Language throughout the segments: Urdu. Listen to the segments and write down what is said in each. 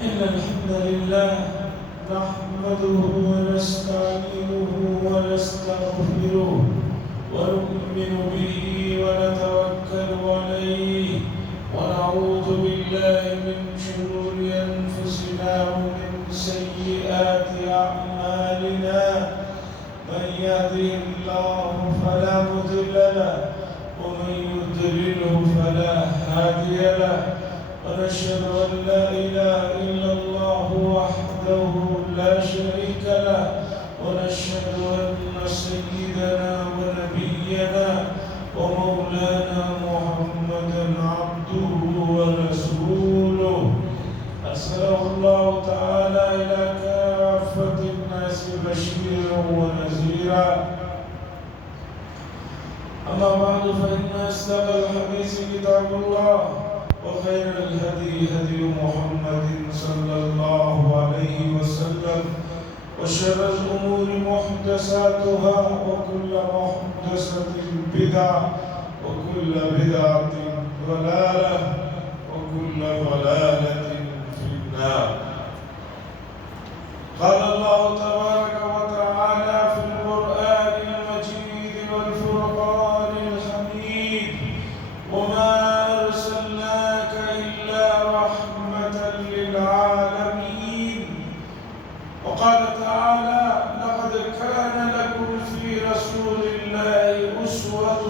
إن الحمد لله نحمده ونستعينه ونستغفره ونؤمن به ونتوكل عليه ونعوذ بالله من شرور أنفسنا ومن سيئات أعمالنا من يهده الله فلا مضل له ومن يضلله فلا هادي له ونشهد أن لا إله إلا الله وحده لا شريك له ونشهد أن سيدنا ونبينا ومولانا محمدا عبده ورسوله أرسله الله تعالى إلى كافة الناس بشيرا ونذيرا أما بعد فإن أصدق الحديث كتاب الله وخير الهدي هدي محمد صلى الله عليه وسلم وشر الأمور محدثاتها وكل محدثة بدعة وكل بدعة ضلالة وكل ضلالة في النار. قال الله تبارك وتعالى في القرآن المجيد والفرقان الحميد وما أرسلناك إلا رحمة للعالمين. وقال تعالى لقد كان لكم في رسول الله أسوة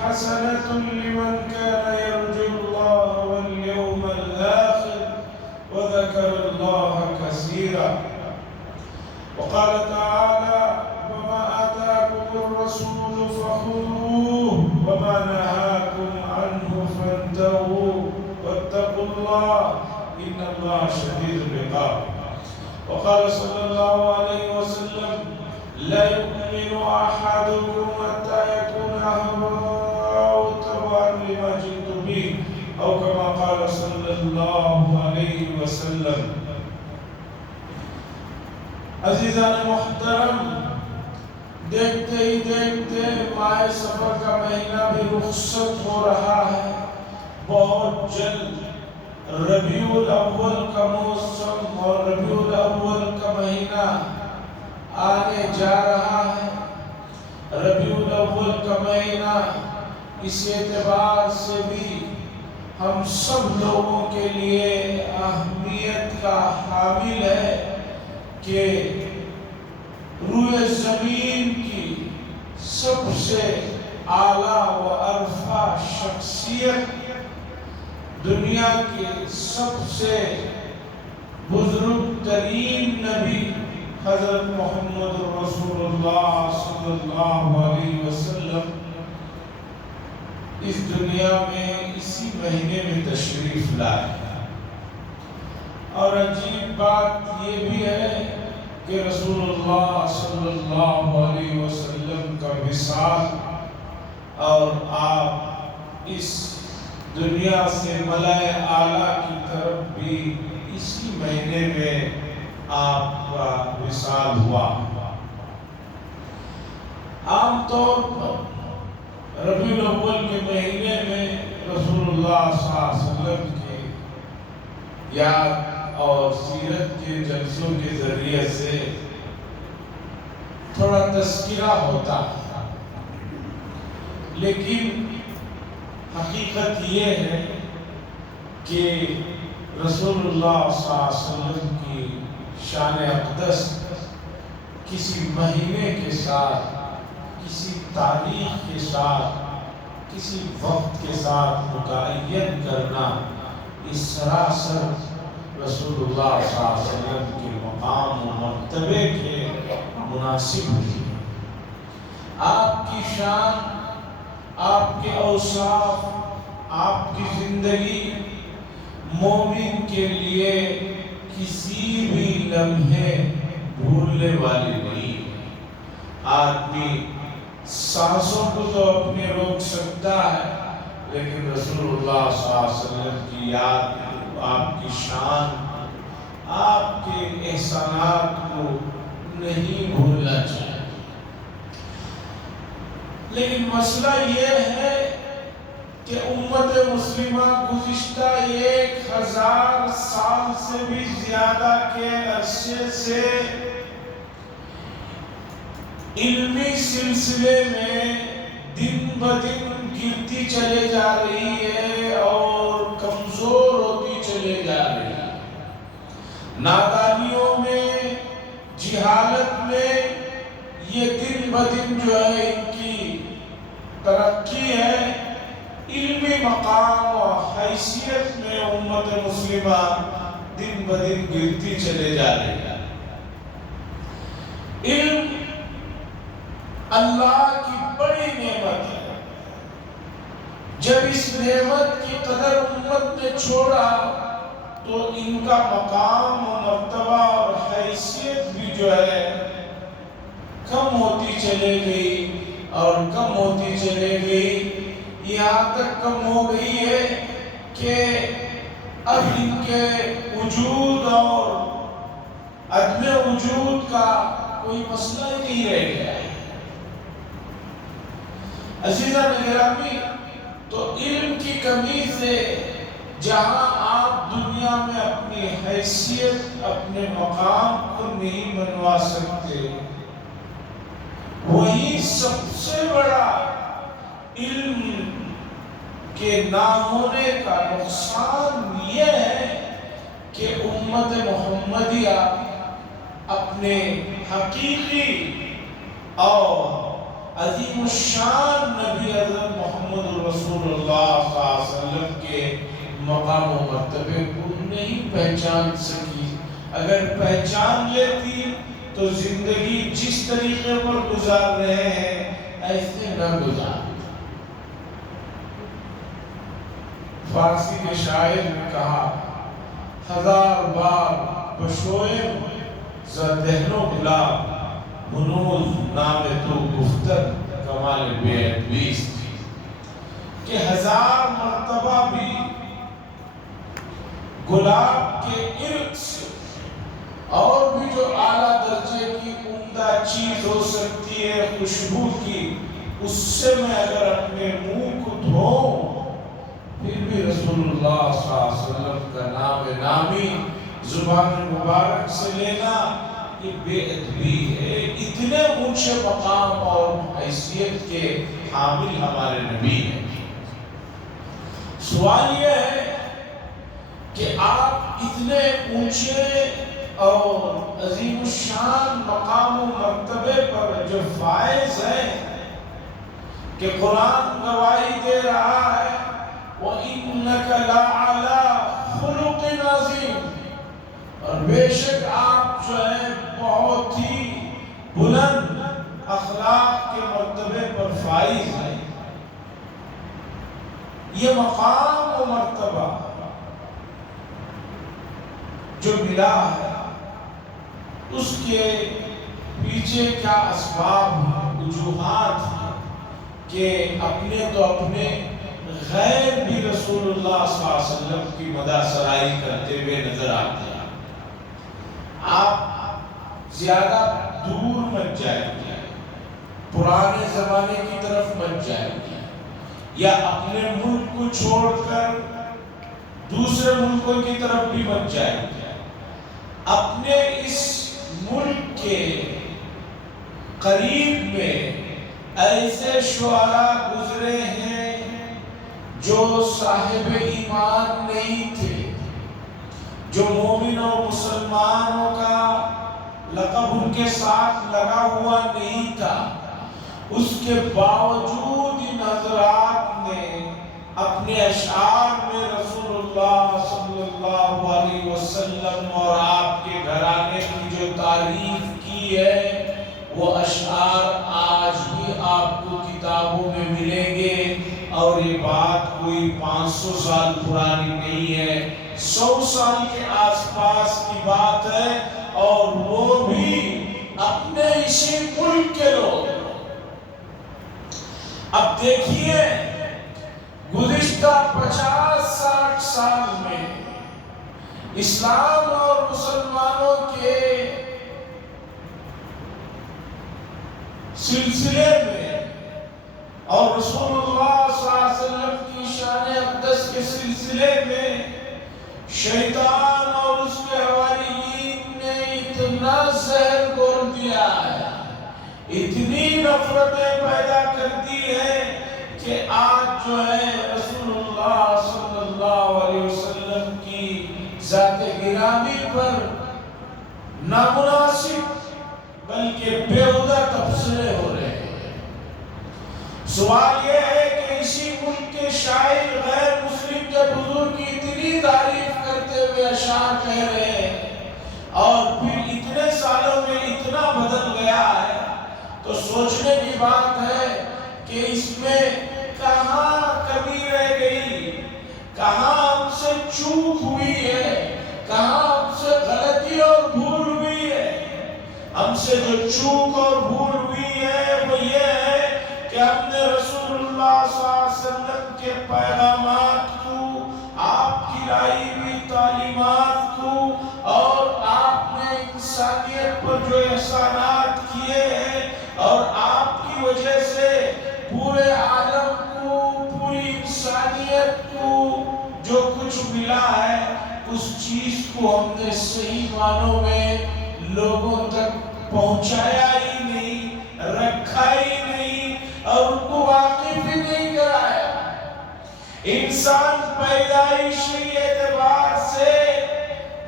حسنة لمن كان يرجو الله واليوم الآخر وذكر الله كثيرا. وقال تعالى وما آتاكم الرسول فخذوه وما نهاكم عنه فانتهوا واتقوا الله إن الله شديد العقاب. وقال صلى الله عليه وسلم لا يؤمن أحدكم حتى يكون هواه تبعا لما جئت به أو كما قال صلى الله عليه وسلم. عزیزان محترم، دیکھتے ہی دیکھتے ماہ سفر کا مہینہ بھی رخصت ہو رہا ہے. بہت جلد ربیع الاول کا موسم اور ربیع الاول کا مہینہ آنے جا رہا ہے. ربیع الاول کا مہینہ اس اعتبار سے بھی ہم سب لوگوں کے لیے اہمیت کا حامل ہے کہ روئے زمین کی سب سے اعلیٰ و ارفع شخصیت، دنیا کے سب سے بزرگ ترین نبی حضرت محمد رسول اللہ صلی اللہ علیہ وسلم اس دنیا میں اسی مہینے میں تشریف لائے. اور عجیب بات یہ بھی ہے کہ رسول اللہ صلی اللہ علیہ وسلم کا وصال اور آپ اس دنیا سے ملائے اعلیٰ کی طرف بھی اسی مہینے میں آپ کا وصال ہوا. عام طور پر ربیع الاول کے مہینے میں رسول اللہ صلی اللہ علیہ وسلم کے یاد اور سیرت کے جلسوں کے ذریعے سے تھوڑا تذکرہ ہوتا ہے، لیکن حقیقت یہ ہے کہ رسول اللہ صلی اللہ علیہ وسلم کی شان اقدس کسی مہینے کے ساتھ، کسی تاریخ کے ساتھ، کسی وقت کے ساتھ متعین کرنا اس سراسر رسول اللہ صلی اللہ علیہ وسلم کے مقام و مرتبے کے مناسب ہوئی. آپ کی شان، آپ کے اوصاف، آپ کی زندگی مومن کے لیے کسی بھی لمحے بھولنے والی نہیں. آدمی سانسوں کو تو اپنے روک سکتا ہے، لیکن رسول اللہ صلی اللہ علیہ وسلم کی یاد، آپ کی شان، آپ کے احسانات کو نہیں بھولنا چاہیے. لیکن مسئلہ یہ ہے کہ امت مسلمہ گزشتہ 1000 سال سے بھی زیادہ کے عرصے سے علمی سلسلے میں دن بدن گرتی چلے جا رہی ہے اور کمزور ہوتی چلے جا رہی ہے. نادانیوں میں، جہالت میں یہ دن بدن جو ہے ان کی ترقی ہے. علمی مقام اور حیثیت میں امت مسلمہ دن بدن گرتی چلے جا رہی ہے. علم اللہ کی بڑی نعمت ہے. جب اس نعمت کی قدر امت نے چھوڑا تو ان کا مقام و مرتبہ اور حیثیت بھی جو ہے کم ہوتی چلے گئی اور کم ہوتی چلے گئی. یہاں تک کم ہو گئی ہے کہ اب ان کے وجود اور عدم وجود کا کوئی مسئلہ ہی نہیں رہ گیا ہے. عزیزان گرامی، تو علم کی کمی سے جہاں آپ دنیا میں اپنی حیثیت، اپنے مقام کو نہیں منوا سکتے، وہی سب سے بڑا علم کے نہ ہونے کا نقصان یہ ہے کہ امت محمدیہ اپنے حقیقی اور عظیم الشان نبی حضرت محمد رسول اللہ صلی اللہ علیہ وسلم کے مقام و مرتبے کو نہیں پہچان سکی. اگر پہچان لیتی تو زندگی جس طریقے پر گزار رہے ہیں ایسے نہ گزار. فارسی کے شاعر نے کہا، 1000 بار بشوئے ز دہن و گلاب، ہنوز نام تو گفتر کمال بے ادبیست. کہ 1000 مرتبہ بھی گلاب کے عرق سے اور بھی جو اعلیٰ درجے کی عمدہ چیز ہو سکتی ہے خوشبو کی، اس سے میں اگر اپنے منہ کو دھوؤں پھر بھی رسول اللہ صلی اللہ علیہ وسلم کا نام نامی زبان مبارک سے لینا یہ بے ادبی ہے. اتنے اونچے مقام اور حیثیت کے حامل ہمارے نبی ہیں. سوال یہ ہے کہ آپ اتنے اونچے اور عظیم الشان مقام و مرتبے پر جو فائز ہیں کہ قرآن گواہی دے رہا ہے وَإِنَّكَ لَعَلَىٰ خُلُقٍ عَظِيمٍ، اور بے شک آپ جو ہے بہت ہی بلند اخلاق کے مرتبے پر فائز ہیں. یہ مقام و مرتبہ جو ملا ہے اس کے پیچھے کیا اسباب ہیں، وجوہات ہیں کہ اپنے تو اپنے غیر بھی رسول اللہ صلی اللہ علیہ وسلم کی مدح سرائی کرتے ہوئے نظر آتے ہیں. آپ زیادہ دور مت جائیں گے، پرانے زمانے کی طرف مت جائیں گے، یا اپنے ملک کو چھوڑ کر دوسرے ملکوں کی طرف بھی مت جائیں گے. اپنے اس ملک کے قریب میں ایسے شعراء گزرے ہیں جو صاحب ایمان نہیں تھے، جو مومن و مسلمانوں کا لقب ان کے ساتھ لگا ہوا نہیں تھا. اس کے باوجود ان حضرات نے اپنے اشعار میں رسول اللہ صلی اللہ علیہ وسلم اور آپ کے گھرانے کی جو تعریف کی ہے وہ اشعار آج بھی آپ کو کتابوں میں ملیں گے. اور یہ بات کوئی 500 سال پرانی نہیں ہے، 100 سال کے آس پاس کی بات ہے، اور وہ بھی اپنے اسی ملک کے لوگ. اب دیکھیے گزشتہ 50-60 سال میں اسلام اور مسلمانوں کے سلسلے میں اور رسول اللہ صلی اللہ علیہ علیہ وسلم کی شان اقدس کے سلسلے میں شیطان اور اس کے حواریین نے اتنا زہر گھول دیا ہے، اتنی نفرتیں پیدا کر دی ہے کہ آج جو ہے رسول اللہ صلی اللہ علیہ وسلم کی ذات گرامی پر نامناسب بلکہ بیہودہ تبصرے ہو رہے ہیں۔ سوال یہ ہے کہ اسی ملک کے شاعر غیر مسلم جب حضور کی اتنی تعریف کرتے ہوئے اشعار کہہ رہے ہیں اور پھر اتنے سالوں میں اتنا بدل گیا ہے، تو سوچنے کی بات ہے کہ اس میں کہاں کمی رہ گئی، کہاں ہم سے چوک ہوئی ہے، کہاں ہم سے غلطی اور بھول ہوئی ہے۔ ہم سے جو چوک اور بھول ہوئی ہے وہ یہ ہے کہ ہم نے رسول اللہ صلی اللہ علیہ وسلم کے پیغامات کو، آپ کی لائی ہوئی تعلیمات کو اور آپ نے انسانیت پر جو احسانات کیے ہیں اور آپ کی وجہ سے پورے عالم کو، پوری انسانیت کو جو کچھ ملا ہے، اس چیز کو ہم نے صحیح معنوں میں لوگوں تک پہنچایا ہی نہیں، رکھا ہی نہیں اور ان کو واقف ہی نہیں کرایا۔ انسان پیدائشی اعتبار سے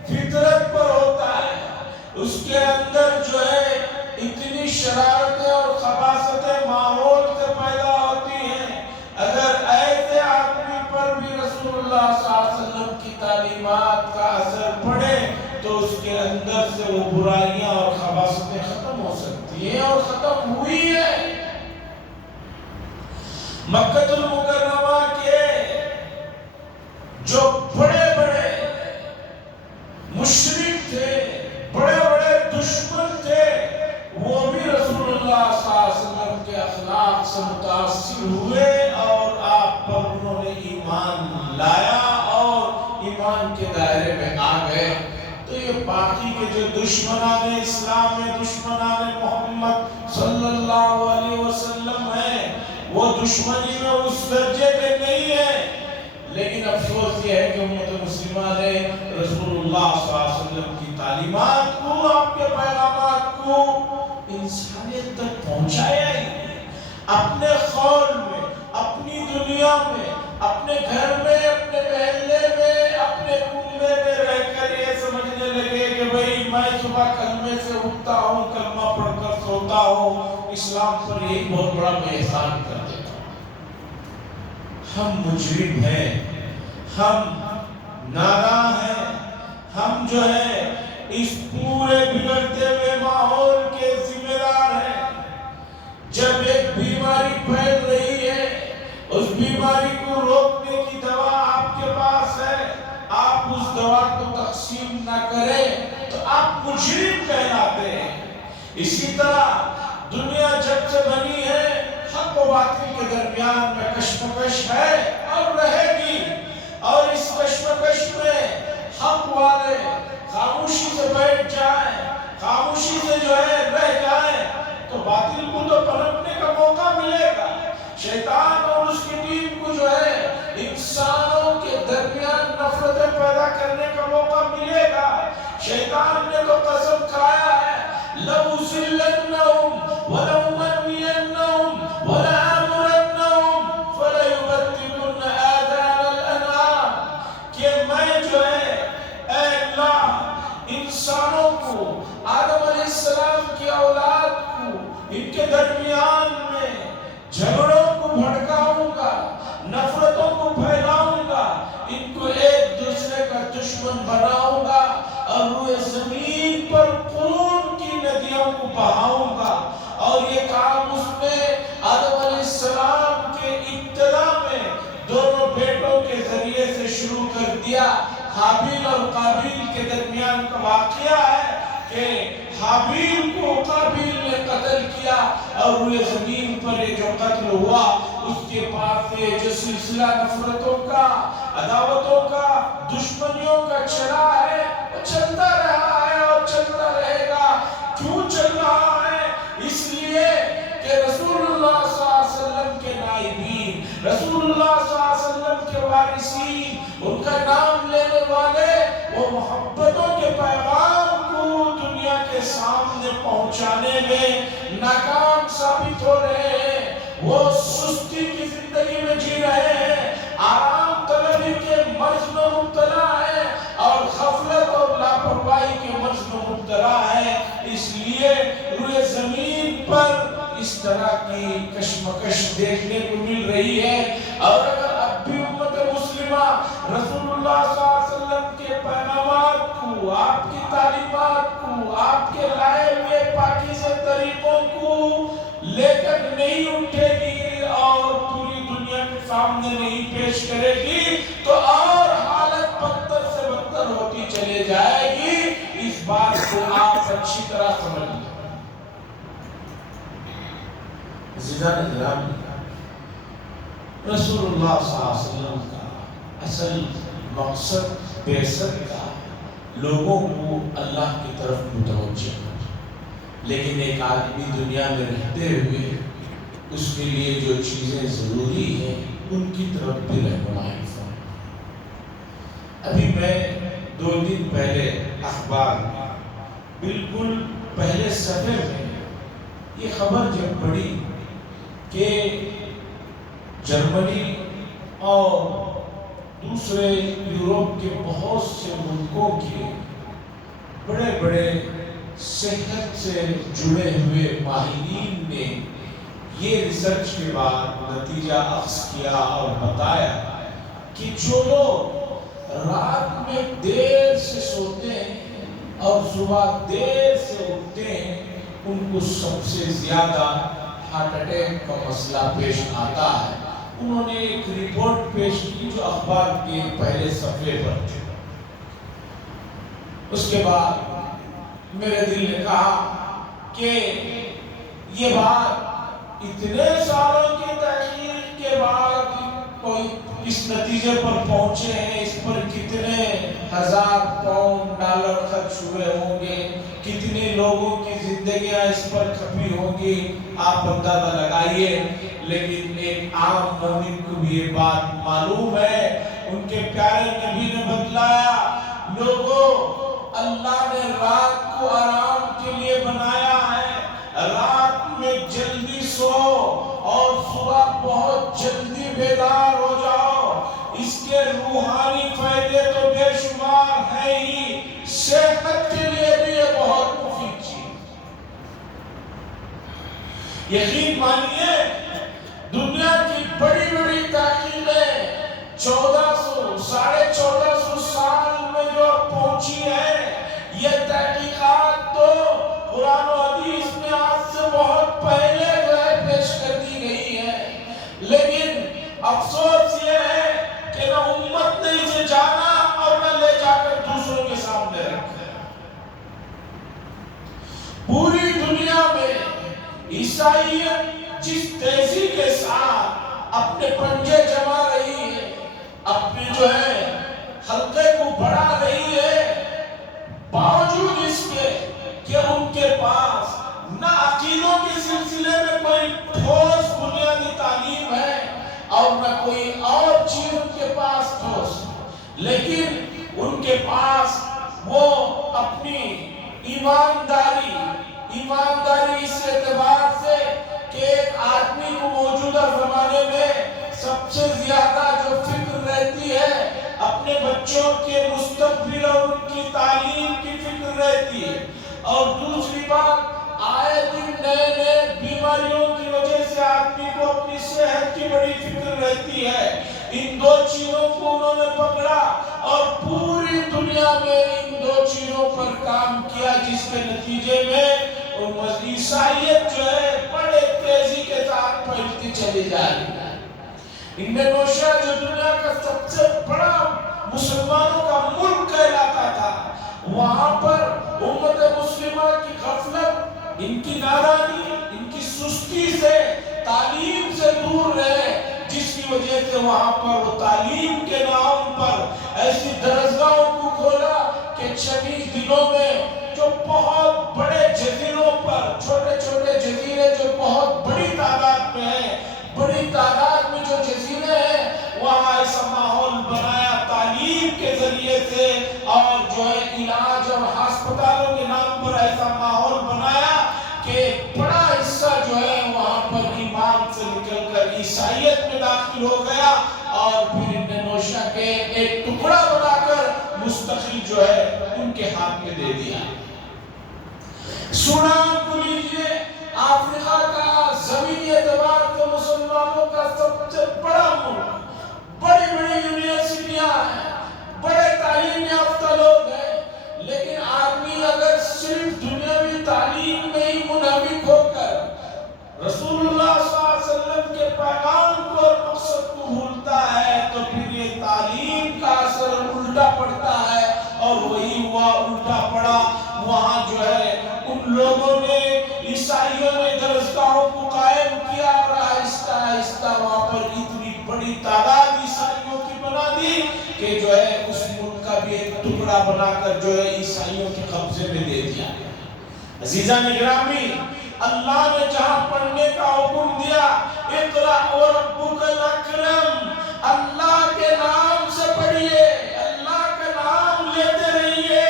فطرت پر ہوتا ہے، اس کے اندر جو ہے اتنی شرارتیں اور خباثتیں ماحول سے پیدا ہوتی ہیں۔ اگر ایسے آدمی پر بھی رسول اللہ صلی اللہ علیہ وسلم کی تعلیمات کا اثر پڑے تو اس کے اندر سے وہ برائیاں اور خباثتیں ختم ہو سکتی ہیں اور ختم ہوئی ہے۔ مکہ المکرمہ کے جو بڑے بڑے مشرک تھے، بڑے بڑے دشمن تھے، وہ بھی رسول اللہ صلی اللہ علیہ وسلم کے اخلاق سے متاثر ہوئے اور آپ پر انہوں نے ایمان لایا اور ایمان کے دائرے میں آ گئے۔ تو یہ باقی کے جو دشمنان اسلام میں، دشمنان محمد صلی اللہ علیہ وسلم ہیں، وہ دشمنی میں اس درجے پہ نہیں ہے، لیکن افسوس یہ ہے کہ امت مسلمہ نے رسول اللہ صلی اللہ علیہ وسلم کی تعلیمات کو، آپ کے پیغامات کو انسانیت تک پہنچایا ہی نہیں۔ اپنے خول میں، اپنی دنیا میں، اپنے گھر میں، اپنے محلے میں، اپنے کنبے میں رہ کر یہ سمجھنے لگے کہ بھئی میں صبح کلمے سے اٹھتا ہوں، کلمہ پڑھ کر سوتا ہوں، اسلام پر یہی بہت بڑا میں احسان کر دیتا ہوں۔ ہم مجرم ہیں، ہم ناداں ہیں، ہم جو ہے اس پورے بگڑتے ہوئے ماحول کے ذمہ دار ہیں۔ جب ایک بیماری پھیل رہی ہے، اس بیماری کو روکنے کی دوا آپ کے پاس ہے، آپ اس دوا کو تقسیم نہ کریں تو آپ مجرم کہلاتے ہیں۔ اسی طرح دنیا جب سے بنی ہے، حق و باطل کے درمیان میں کشمکش ہے اور رہے گی، اور اس کشمکش میں حق والے خاموشی سے بیٹھ جائیں، خاموشی سے جو ہے رہ جائیں تو باطل کو تو پنپنے کا موقع ملے گا۔ شیطان اور اس کی ٹیم کو جو ہے انسانوں کے درمیان نفرتیں پیدا کرنے کا موقع ملے گا۔ شیطان نے تو قسم کھایا ہے، لَأُضِلَّنَّهُمْ وَلَأُمَنِّيَنَّهُمْ وَلَآمُرَنَّهُمْ فَلَيُبَتِّكُنَّ آذَانَ الْأَنْعَامِ، کہ میں جو ہے اے اللہ انسانوں کو، آدم علیہ السلام کی اولاد کو، ان کے درمیان میں جھگڑوں کو بھڑکاؤں گا، نفرتوں کو پھیلاؤں گا، ان کو ایک دوسرے کا دشمن بناؤں گا اور روئے زمین پر خون کی ندیوں کو بہاؤں گا۔ اور یہ کام اس نے آدم علیہ السلام کے ابتدا میں دونوں بیٹوں کے ذریعے سے شروع کر دیا۔ حابیل اور قابیل کے درمیان کا واقعہ ہے کہ حابیل کو قابیل نے قتل کیا اور روئے زمین پر یہ جو قتل ہوا، اس کے بعد سے جو سلسلہ نفرتوں کا، عداوتوں کا، دشمنیوں کا چلا ہے، وہ چلتا رہا ہے اور چلتا رہے گا۔ کیوں چل رہا ہے؟ اس لیے کہ رسول اللہ صلی اللہ علیہ وسلم کے نائبین، رسول اللہ صلی اللہ علیہ وسلم کے وارثین، ان کا نام لینے والے، وہ محبتوں کے پیغام کو دنیا کے سامنے پہنچانے میں ناکام ثابت ہو رہے ہیں۔ وہ سستی کی زندگی میں جی رہے ہیں، آرام طلبی کے مرض میں مبتلا ہے اور غفلت اور لاپرواہی کے مرض میں مبتلا ہے۔ اس لیے روئے زمین پر اس طرح کی کشمکش دیکھنے کو مل رہی ہے۔ اور اگر اب بھی امت مسلمہ رسول اللہ صلی اللہ علیہ وسلم کے پیغامات کو، آپ کی تعلیمات کو، آپ کے لائے ہوئے پاکیزہ طریقوں کو لے کر نہیں اٹھے گی اور پوری دنیا کے سامنے نہیں پیش کرے گی تو اور حالت بدتر سے بدتر ہوتی چلے جائے گی۔ اس بات کو آپ اچھی طرح سمجھ لیں۔ عزیزان گرامی، رسول اللہ صلی اللہ علیہ وسلم کا اصل مقصد بعثت کا لوگوں کو اللہ کی طرف متوجہ کرنا، لیکن ایک آدمی دنیا میں رہتے ہوئے اس کے لیے جو چیزیں ضروری ہیں ان کی طرف بھی رہنمائی فرمائے۔ ابھی میں 2 دن پہلے اخبار میں بالکل پہلے صفحے میں یہ خبر جب پڑھی کہ جرمنی اور دوسرے یورپ کے بہت سے ملکوں کے بڑے بڑے صحت سے جڑے ہوئے ماہرین نے یہ ریسرچ کے بعد نتیجہ اخذ کیا اور بتایا کہ جو لوگ رات میں دیر سے سوتے ہیں اور صبح دیر سے اٹھتے ہیں ان کو سب سے زیادہ ہارٹ اٹیک کا مسئلہ پیش آتا ہے۔ انہوں نے ایک رپورٹ پیش کی جو اخبار کے پہلے صفحے پر تھی۔ اس کے بعد میرے دل نے کہا کہ یہ بات اتنے سالوں کی تحقیق کے بعد کوئی اس نتیجے پر پہنچے ہیں، اس پر کتنے ہزار پاؤنڈ ڈالر خرچ ہوئے ہوں گے، کتنے لوگوں کی زندگیاں اس پر کھپی ہوں گی، آپ اندازہ لگائیے۔ لیکن ایک عام مومن کو بھی یہ بات معلوم ہے، ان کے پیارے نبی نے بتلایا، لوگوں اللہ نے رات کو آرام کے لیے بنایا ہے، رات میں جلدی سو اور صبح بہت جلدی بیدار ہو جاؤ۔ اس کے روحانی فائدے تو بے شمار ہیں ہی، صحت کے لیے بھی یہ بہت مفید چیز۔ یقین مانیے دنیا کی بڑی بڑی تحقیقیں 1400 سال میں جو پہنچی ہے، یہ تحقیقات تو قرآن و حدیث میں آج سے بہت پہلے جو ہے پیش کر دی گئی ہے، لیکن افسوس یہ ہے کہ نہ امت نے اسے جانا اور نہ لے جا کر دوسروں کے سامنے رکھا۔ پوری دنیا میں عیسائیت جس تیزی کے ساتھ اپنے پنجے جما رہی ہے، اپنے جو ہے حلقے کو بڑھا رہی ہے، باوجود اس کے کہ ان کے پاس نہ عقیدوں کے سلسلے میں کوئی ٹھوس بنیادی تعلیم ہے اور نہ کوئی اور چیز ان کے پاس ٹھوس، لیکن ان کے پاس وہ اپنی ایمانداری اس اعتبار سے کہ ایک آدمی کو موجودہ زمانے میں سب سے زیادہ جو فکر رہتی ہے اپنے بچوں کے مستقبل اور ان کی تعلیم کی فکر رہتی ہے، اور دوسری بات آئے دن نئے بیماریوں کی وجہ سے آدمی کو اپنی صحت کی بڑی فکر رہتی ہے۔ ان 2 چیزوں کو انہوں نے پکڑا اور پوری دنیا میں ان 2 چیزوں پر کام کیا، جس کے نتیجے میں عیسائیت جو ہے بڑے تیزی کے ساتھ پھیلتی چلی جا رہی ہے۔ انڈونیشیا جو دنیا کا سب سے بڑا مسلمانوں کا ملک کہلاتا تھا، وہاں پر امت مسلمہ کی غفلت، ان کی نادانی، ان کی سستی سے، تعلیم سے دور رہے، جس کی وجہ سے وہاں پر وہ تعلیم کے نام پر ایسی درسگاہوں کو کھولا کہ چند دنوں میں جو بہت بڑے جزیروں پر، چھوٹے چھوٹے جزیرے جو بہت بڑی تعداد میں ہیں، بڑی تعداد میں جو جزیرے میں داخل ہو گیا اور پھر ان نے نوشہ کے ایک ٹکڑا بنا کر مستقل جو ہے ان کے ہاتھ میں دے دیا۔ سوڈان کو لیجئے، افریقہ کا زمینی اعتبار سے مسلمانوں کا سب سے بڑا ملک، بڑی بڑی یونیورسٹیاں ہیں، بڑے تعلیم یافتہ لوگ ہیں، لیکن آدمی اگر صرف دنیاوی تعلیم میں ہی منہمک ہو کر رسول اللہ صلی اللہ علیہ وسلم کے پیغام کو اور مقصد کو بھولتا ہے تو پھر یہ تعلیم کا اثر الٹا پڑتا ہے، اور وہی ہوا، الٹا پڑا۔ وہاں جو ہے ان لوگوں نے، عیسائیوں نے درسگاہوں کو قائم کیا اور آہستہ آہستہ وہاں پر اتنی بڑی تعداد عیسائیوں کی بنا دی کہ جو ہے اس ملک کا بھی ایک ٹکڑا بنا کر جو ہے عیسائیوں کے قبضے میں دے دیا۔ عزیزان گرامی، اللہ نے جہاں پڑھنے کا حکم دیا، اقرأ وربک الاکرم، اللہ کے نام سے پڑھیے، اللہ کا نام لیتے رہیے۔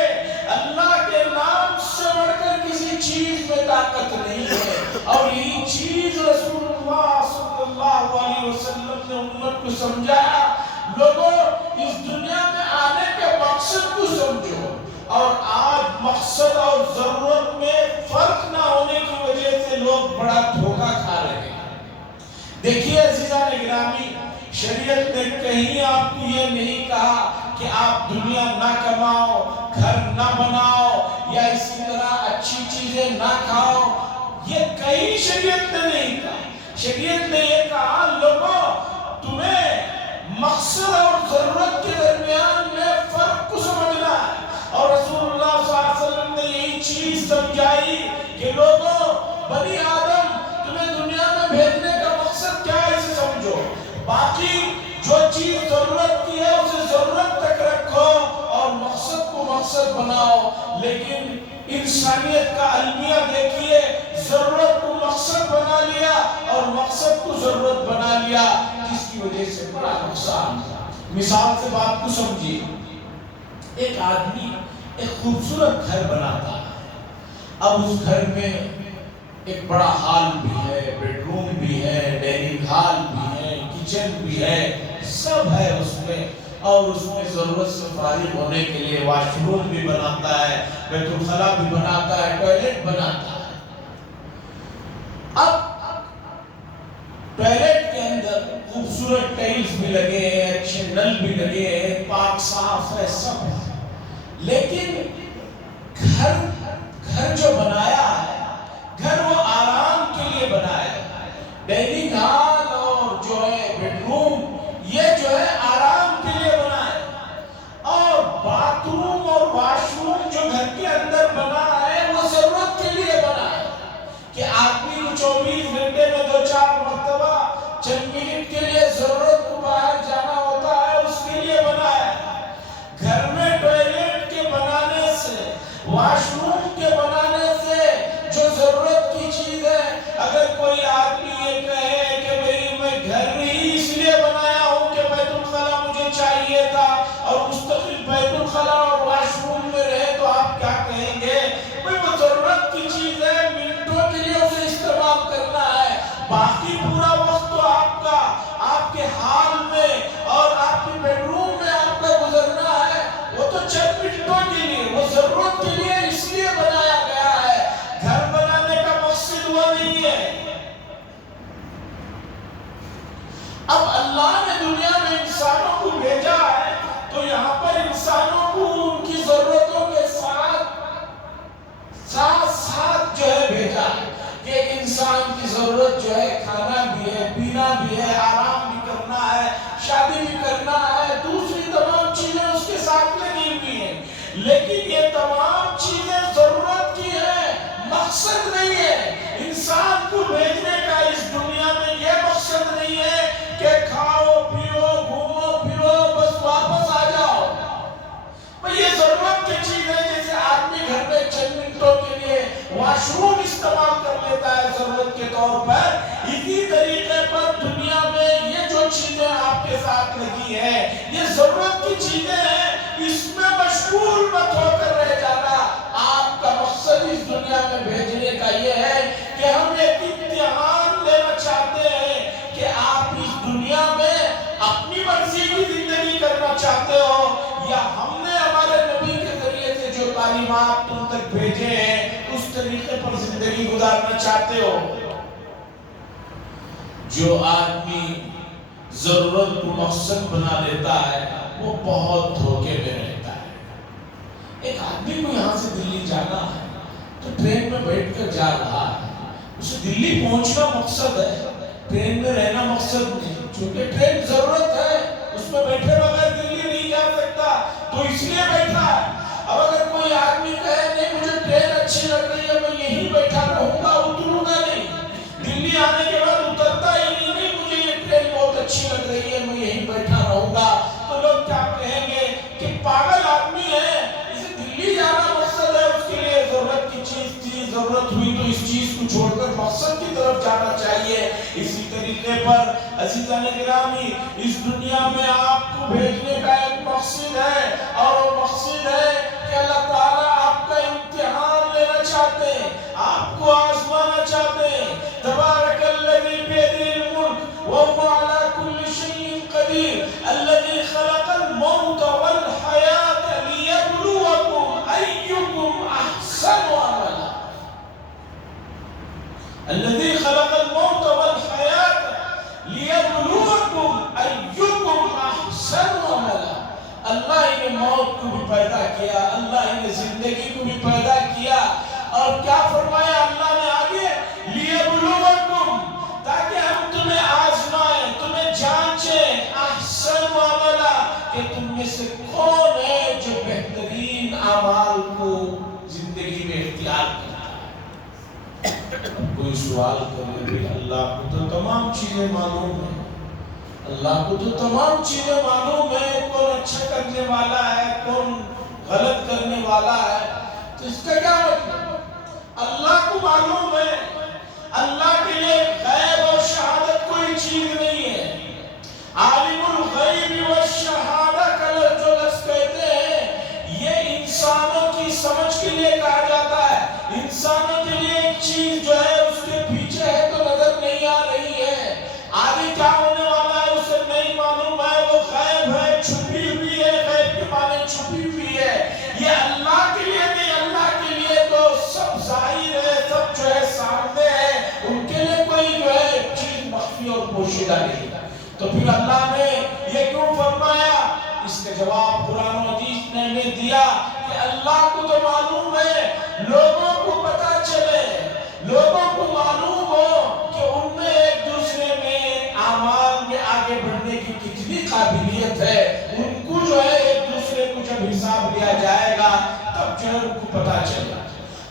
اللہ کے نام سے بڑھ کر کسی چیز میں طاقت نہیں ہے، اور یہی چیز رسول اللہ صلی اللہ علیہ وسلم نے امت کو سمجھایا۔ لوگوں، اس دنیا میں آنے کے مقصد کو سمجھو، اور آج مقصد اور ضرورت میں فرق نہ ہونے کی وجہ سے لوگ بڑا دھوکہ کھا رہے ہیں۔ دیکھیے عزیزان گرامی، شریعت نے کہیں آپ کو یہ نہیں کہا کہ آپ دنیا نہ کماؤ، گھر نہ بناؤ، یا اسی طرح اچھی چیزیں نہ کھاؤ، یہ کہیں شریعت نے نہیں کہا۔ شریعت نے یہ کہا لوگوں، تمہیں مقصد اور ضرورت کے درمیان میں فرق کو سمجھنا ہے، اور رسول اللہ صلی اللہ علیہ وسلم نے یہی چیز سمجھائی کہ لوگوں، بنی آدم، تمہیں دنیا میں بھیجنے کا مقصد کیا ہے اسے سمجھو، باقی جو چیز ضرورت کی ہے اسے ضرورت تک رکھو اور مقصد کو مقصد بناؤ۔ لیکن انسانیت کا المیہ دیکھیے، ضرورت کو مقصد بنا لیا اور مقصد کو ضرورت بنا لیا، جس کی وجہ سے بڑا نقصان تھا۔ مثال سے بات کو سمجھیے، ایک آدمی ایک خوبصورت گھر بناتا ہے، اب اس گھر میں ایک بڑا ہال بھی ہے، بیڈ روم بھی ہے، ڈائننگ ہال بھی ہے، کچن بھی ہے، سب ہے اس میں، اور اس میں ضرورت سے فارغ ہونے کے لیے واش روم بھی بناتا ہے، بیت الخلا بھی بناتا ہے، ٹوائلٹ بناتا ہے۔ اب ٹوائلٹ کے اندر خوبصورت ٹائلز بھی لگے ہیں، اچھے نل بھی لگے ہیں، پاک صاف ہے، سب ہے، لیکن گھر جو بنایا ہے، گھر وہ آرام کے لیے بنایا ہے۔ ڈائننگ ہال اور جو ہے بیڈ روم، یہ جو ہے آرام کے لیے بنا ہے، اور باتھ روم اور واش روم جو گھر کے اندر بنا ہے وہ ضرورت کے لیے بنا ہے کہ آدمی کو 24 گھنٹے میں 2-4 مرتبہ چند منٹ کے لیے ضرورت کو باہر جانا ہوتا ہے، اس کے لیے بنا ہے۔ گھر میں ٹوائلٹ کے بنانے سے، واش روم کے بنانے سے جو ضرورت کی چیز ہے، اگر کوئی آدمی یہ کہے کہ بھئی میں گھر ہی اس لیے بنایا ہوں کہ بیت الخلا مجھے چاہیے تھا اور مستقل بیت الخلا اور واش روم میں رہے، تو آپ کیا کہیں گے؟ بھئی وہ ضرورت کی چیز ہے، منٹوں کے لیے اسے استعمال کرنا ہے، باقی پورا وقت تو آپ کا، آپ کے حال میں اور آپ کے بیڈ روم میں آپ کا گزرنا ہے، وہ تو چند منٹوں کے لیے، وہ ضرورت کے لیے اس لیے بنایا گیا ہے، گھر بنانے کا مقصد وہ نہیں ہے۔ اب اللہ نے دنیا میں انسانوں کو بھیجا ہے تو یہاں پر انسانوں کو ان کی ضرورتوں کے ساتھ جو ہے بھیجا ہے کہ ایک انسان کی ضرورت جو ہے کھانا بھی ہے، پینا بھی ہے، آرام بھی کرنا ہے، شادی بھی کرنا ہے، دوسری تمام چیزیں اس کے ساتھ لگی ہوئی ہیں، لیکن یہ تمام چیزیں ضرورت کی ہیں، مقصد نہیں ہے۔ انسان کو بھیجنے کا اس دنیا میں یہ مقصد نہیں ہے کہ کھاؤ پیو گھومو پھرو بس واپس آ جاؤ۔ یہ ضرورت کی چیز ہے، جیسے آدمی گھر میں چند منٹوں کے لیے واش روم استعمال کر لیتا ہے ضرورت کے طور پر، اسی طریقے پر دنیا میں یہ جو چیزیں آپ کے ساتھ لگی ہیں یہ ضرورت کی چیزیں ہیں، اس میں مشغول مت ہو کر رہ جانا۔ آپ کا مقصد اس دنیا میں بھیجنے کا یہ ہے کہ ہم ایک امتحان لینا چاہتے ہیں کہ آپ اس دنیا چاہتے ہو یا ہم نے ہمارے نبی کے ذریعے سے جو تعلیمات تم تک بھیجے ہیں اس طریقے پر زندگی گزارنا چاہتے ہو؟ جو آدمی ضرورت کو مقصد بنا لیتا ہے وہ بہت دھوکے میں رہتا ہے۔ ایک آدمی کو یہاں سے دلی جانا ہے تو ٹرین میں بیٹھ کر جا رہا ہے، اسے دلی پہنچنا مقصد ہے، ٹرین میں رہنا مقصد نہیں، چونکہ ٹرین ضرورت ہے، اس میں بیٹھے بغیر دلی نہیں جا سکتا تو اس لیے بیٹھا ہے۔ اب اگر کوئی آدمی کہے نہیں مجھے ٹرین اچھی لگ رہی ہے میں یہیں بیٹھا رہوں گا، اتروں گا نہیں، دلی آنے کے بعد اترتا ہی نہیں مجھے یہ ٹرین بہت اچھی لگ رہی ہے میں یہیں بیٹھا رہوں گا، تو لوگ کیا کہیں گے کہ پاگل آدمی ہے، اسے دلی جانا مقصد ہے، اس کے لیے ضرورت کی چیز تھی، ضرورت ہوئی تو اس چیز کو چھوڑ کر مقصد کی طرف جانا چاہیے۔ اسی طریقے پر عزیزان گرامی اس دنیا میں آپ کو بھیجنے کا ایک مقصد ہے اور وہ مقصد ہے کہ اللہ تعالیٰ آپ کا امتحان لینا چاہتے ہیں، آپ کو آزمانا چاہتے ہیں۔ تبارک الذی بیدہ الملک وہو علی کل شیء قدیر الذی خلق الموت والحیاۃ لیبلوکم ایکم احسن عملا۔ الذي خلق الموت والحياة ليبلوكم أيكم أحسن عملا۔ اللہ ہی نے موت کو بھی پیدا کیا، اللہ ہی نے زندگی کو بھی پیدا کیا، اور کیا فرمایا اللہ نے آگے؟ لیبلوکم، تاکہ ہم تمہیں آزمائیں، تمہیں جانچیں، احسن عملا، کہ تم میں سے کون ہے جو بہترین اعمال کو زندگی میں اختیار کرتا ہے۔ کوئی سوال کرے بھی اللہ کو تو تمام چیزیں معلوم ہیں، اللہ کو تو تمام چیزیں معلوم ہے، کون اچھا کرنے والا ہے کون غلط کرنے والا ہے، تو اس کا کیا مطلب؟ اللہ کو معلوم ہے، اللہ کے لیے غیب اور شہادت کوئی چیز نہیں ہے۔ عالم الغیب والشہادہ کا جو لفظ کہتے ہیں یہ انسانوں کی سمجھ کے لیے کہا جاتا ہے، انسانوں کے لیے ایک چیز جو ہے اس کے پیچھے ہے تو نظر نہیں آ رہی ہے، آگے کیا ہونے والا ہے اسے نہیں معلوم ہے، وہ غیب ہے، چھپی ہوئی ہے، غیب کے معنی چھپی ہوئی ہے۔ یہ اللہ کے لیے نہیں، اللہ کے لیے تو سب ظاہر ہے، سب جو ہے سامنے ہے، ان کے لیے کوئی جو ہے چیز مخفی اور پوشیدہ نہیں۔ تو پھر اللہ نے یہ کیوں فرمایا؟ اس کا جواب قرآن و حدیث نے ہمیں دیا کہ اللہ کو تو معلوم ہے، لوگوں کو پتہ چلے، لوگوں کو معلوم ہو کہ ان میں ایک دوسرے میں اعمال میں آگے بڑھنے کی کتنی قابلیت ہے، ان کو جو ہے ایک دوسرے کو جب حساب لیا جائے گا تب جو ہے ان کو پتہ چلے گا۔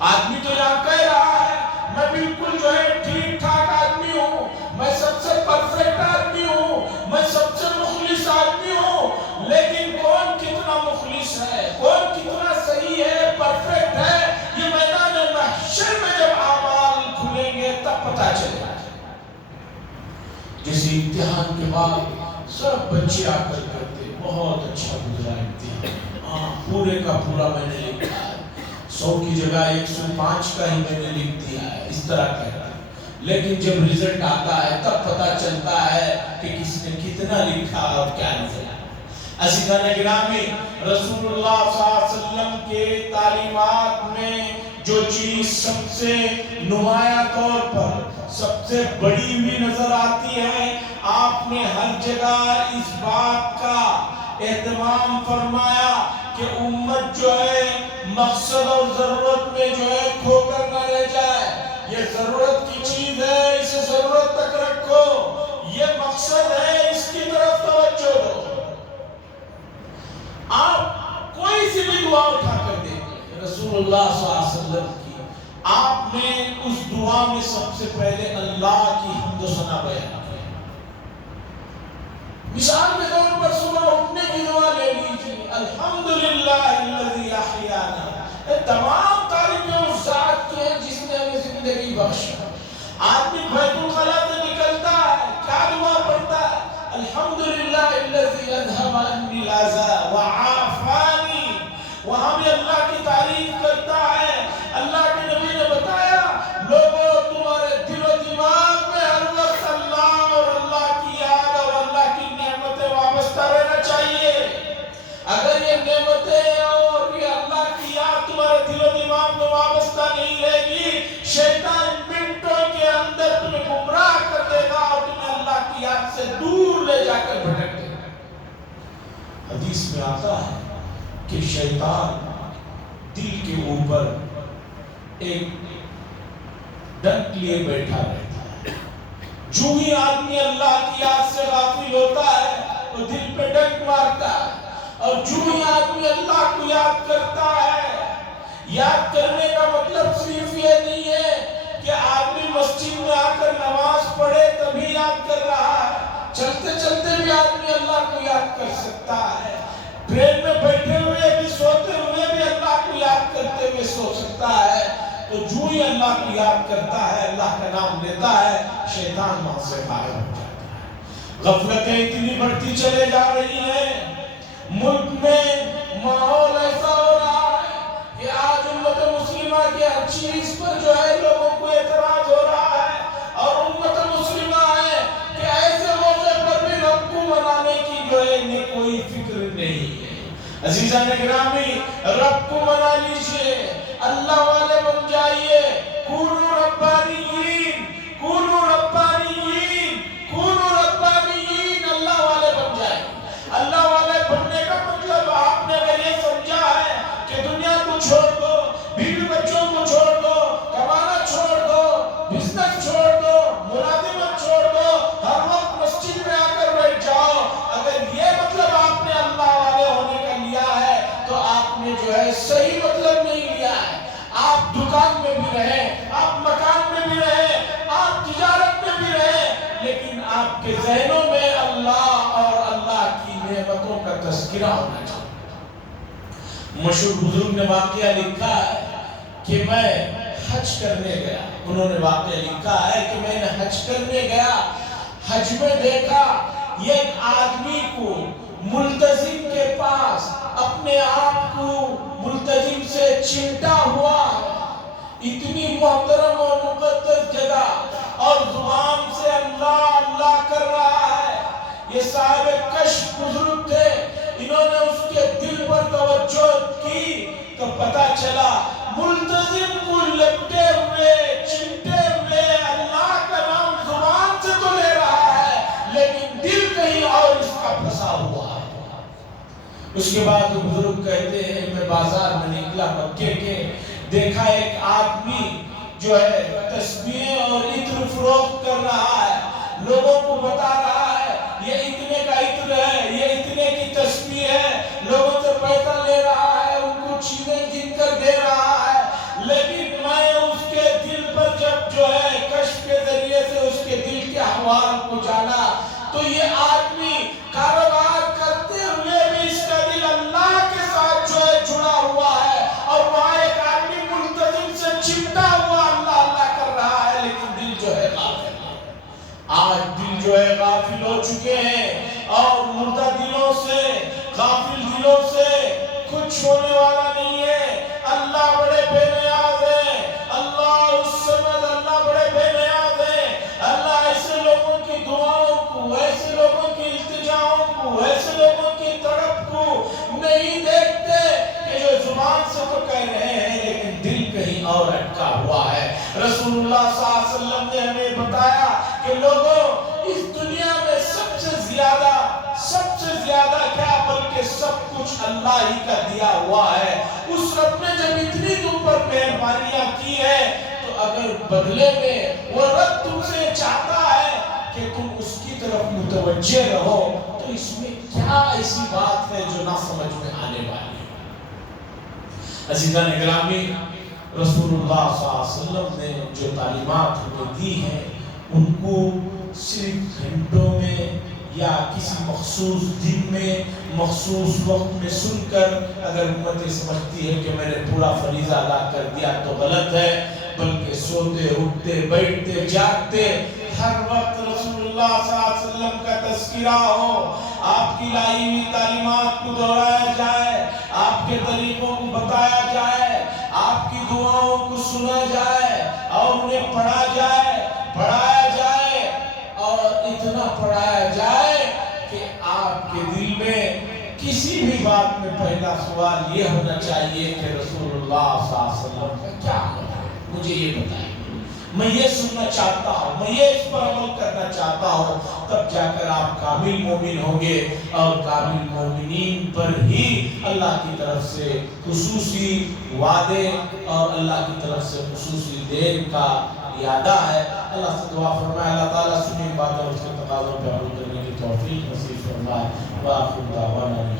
آدمی تو یہاں کہہ رہا ہے میں بالکل جو ہے ٹھیک ٹھاک آدمی ہوں، میں سب سے پرفیکٹ آدمی ہوں، میں سب سے مخلص آدمی ہوں، لیکن کون کتنا مخلص ہے، کون کتنا صحیح ہے، پرفیکٹ ہے، یہ میدان محشر میں جب اعمال کھلیں گے تب پتہ چلے گا۔ جیسے امتحان کے بعد سب بچے آ کر کرتے بہت اچھا گزرا امتحان، پورے کا پورا میں نے لکھا ہے، 100 کی جگہ 105 کا ہی میں نے لکھ دیا ہے، اس طرح کہتا ہے، لیکن جب رزلٹ آتا ہے تب پتہ چلتا ہے کہ کس نے کتنا لکھا اور کیا نظر آیا۔ عزیزان گرامی رسول اللہ صلی اللہ علیہ وسلم کے تعلیمات میں جو چیز سب سے نمایاں طور پر سب سے بڑی ہوئی نظر آتی ہے، آپ نے ہر جگہ اس بات کا اہتمام فرمایا کہ امت جو ہے مقصد اور ضرورت میں جو ہے کھو کر نہ رہ جائے۔ یہ ضرورت کی چیز ہے، اسے ضرورت تک رکھو، یہ مقصد ہے اس کی طرف توجہ دو۔ آپ کوئی سی بھی دعا اٹھا کر دیکھیں رسول اللہ صلی اللہ علیہ وسلم کی، آپ نے اس دعا میں سب سے پہلے اللہ کی حمد و ثنا بیان کی۔ مثال کے طور پر صبح اٹھنے کی دعا لے لیجیے، الحمدللہ الذی احیانا، تمام تعریفیں اس ذات کی ہیں جس نے ہمیں زندگی بخشا۔ آدمی بیت الخلا سے نکلتا ہے کیا دعا پڑھتا ہے؟ الحمدللہ الذی اذھب عنی الاذی وعافانی، وہاں بھی اللہ کی تعریف کرتا ہے۔ اللہ کے نبی نے بتایا لوگوں تمہارے دل و دماغ میں ہر وقت اللہ اور اللہ کی یاد اور اللہ کی نعمتیں وابستہ رہنا چاہیے۔ حدیث میں آتا ہے کہ شیطان دل کے اوپر ایک ڈنک لیے بیٹھا رہتا ہے. جو ہی آدمی اللہ کی یاد سے غافل ہوتا ہے وہ دل پہ ڈنک مارتا ہے، اور جو ہی آدمی اللہ کو یاد کرتا ہے. یاد کرنے کا مطلب صرف یہ نہیں ہے کہ آدمی مسجد میں آ کر نماز پڑھے تبھی یاد کر رہا ہے. چلتے چلتے بھی آدمی اللہ کو یاد کر سکتا ہے. ٹرین میں بیٹھے ہوئے بھی، سوتے ہوئے بھی اللہ کو یاد کرتے ہوئے سو سکتا ہے. تو جو ہی اللہ کو یاد کرتا ہے، اللہ کا نام لیتا ہے، شیطان وہاں سے باہر ہو جاتا ہے. غفلتیں اتنی بڑھتی چلے جا رہی ہیں. ملک میں ماحول ایسا ہو رہا ہے کہ آج امت مسلمہ کی ہر چیز پر جو ہے لوگوں کو اعتراض ہو رہا ہے، اور امت مسلمہ ہے کہ ایسے موقع پر بھی رب کو منانے کی جو ہے انہیں کوئی فکر نہیں ہے. عزیزان گرامی، رب کو منا لیجئے، اللہ والے بن جائیے. کونوا ربانیین، کونوا ربانیین، کونوا ربانیین. اللہ والے بن جائیں. اللہ والے بننے کا مطلب آپ نے اگر یہ سمجھا ہے کہ دنیا کو چھوڑ دو، بیوی بچوں کو چھوڑ دو، کمانا چھوڑ دو، بزنس چھوڑ دو، ملازمت چھوڑ دو، ہر وقت مسجد میں آ کر بیٹھ جاؤ، اگر یہ مطلب آپ نے اللہ والے ہونے کا لیا ہے تو آپ نے جو ہے صحیح مطلب نہیں لیا ہے. آپ دکان میں بھی رہیں، آپ مکان میں بھی رہیں، آپ تجارت میں بھی رہیں، لیکن آپ کے ذہنوں میں اللہ اور اللہ کی نعمتوں کا تذکرہ ہونا چاہیے. مشہور بزرگ نے واقعہ لکھا ہے کہ میں حج کرنے گیا. انہوں نے واقعہ لکھا ہے کہ میں نے حج کرنے گیا. حج میں دیکھا یہ ایک آدمی کو ملتزم کے پاس اپنے آپ کو ملتزم سے چمٹا ہوا ہے. اتنی محترم اور مقدس جگہ، اور زبان سے اللہ اللہ کر رہا ہے. یہ صاحب کشف بزرگ تھے. انہوں نے اس کے دل پر توجہ کی تو پتا چلا ملتزم کو لپٹے ہوئے، چمٹے ہوئے اللہ کا نام زبان سے تو لے رہا ہے، لیکن دل کہیں اور اس کا پھنسا ہوا ہے. اس کے بعد بزرگ کہتے ہیں میں بازار میں نکلا مکے کے، دیکھا ایک آدمی جو ہے تسبیح اور عطر فروخت کر رہا ہے. لوگوں کو بتا رہا ہے یہ اتنے کا عطر ہے، یہ اتنے کی تسبیح ہے. لوگوں سے پیسہ لے رہا ہے، ان کو چیزیں جن کر دے رہا ہے. لیکن میں اس کے دل پر جب جو ہے کشف کے ذریعے سے اس کے دل کے احوال کو جانا تو یہ آدمی کاروبار کرتے ہوئے بھی اس کا دل اللہ کے ساتھ جو ہے جڑا ہوا ہے، اور وہاں ایک آدمی ملتزم سے چمٹا ہوا اللہ اللہ کر رہا ہے، لیکن دل جو ہے غافل ہے. آج دل جو ہے غافل ہو چکے ہیں، اور مردہ دلوں سے، غافل دلوں سے کچھ ہونے والا نہیں ہے. اللہ بڑے بے نیاز ہے، اللہ الصمد، اللہ بڑے بے نیاز ہے. اللہ ایسے لوگوں کی دعاؤں کو، ایسے لوگوں کی التجاؤں کو، ایسے لوگوں کی تڑپ کو نہیں دیکھتے کہ جو زبان سے تو کہہ رہے ہیں لیکن دل کہیں اور اٹکا ہوا ہے. رسول اللہ صلی اللہ علیہ وسلم نے ہمیں بتایا کہ لوگوں اس دنیا میں سب سے زیادہ کیا بلکہ سب کچھ اللہ ہی کا دیا ہوا ہے. اس رب نے جب اتنی تم پر مہربانیاں کی ہے تو اگر بدلے میں وہ رب تم سے چاہتا ہے کہ تم اس کی طرف متوجہ رہو تو اس میں کیا ایسی بات ہے جو نہ سمجھ میں آنے والی ہے. عزیزان گرامی، رسول اللہ صلی اللہ علیہ وسلم نے جو تعلیمات ہمیں دی ہیں ان کو صرف گھنٹوں میں یا کسی مخصوص دن میں، مخصوص وقت میں سن کر اگر امت سمجھتی ہے کہ میں نے پورا فریضہ ادا کر دیا تو غلط ہے. بلکہ سوتے، اٹھتے، بیٹھتے، جاگتے ہر وقت رسول اللہ صلی اللہ علیہ وسلم کا تذکرہ ہو، آپ کی لائی ہوئی تعلیمات کو دہرایا جائے، آپ کے طریقوں کو بتایا جائے، آپ کی دعاؤں کو سنا جائے، اور انہیں پڑھا جائے، پڑھایا جائے، اور اتنا پڑھایا جائے کہ آپ کے دل میں کسی بھی بات میں پہلا سوال یہ ہونا چاہیے کہ رسول اللہ صلی اللہ علیہ وسلم کا کیا عمل ہے، مجھے یہ بتائیں. میں یہ سننا چاہتا ہوں، میں یہ اس پر عمل کرنا چاہتا ہوں، تب جا کر آپ کامل مومن ہوں گے۔ اور کامل مومنین پر ہی اللہ کی طرف سے خصوصی وعدے اور اللہ کی طرف سے خصوصی دین کا اعادہ ہے۔ اللہ سے دعا فرمائے اللہ تعالیٰ سنی باتوں اور اس کے تقاضوں پہ عمل کرنے کی توفیق نصیب فرمائے۔ وآخر دعوانا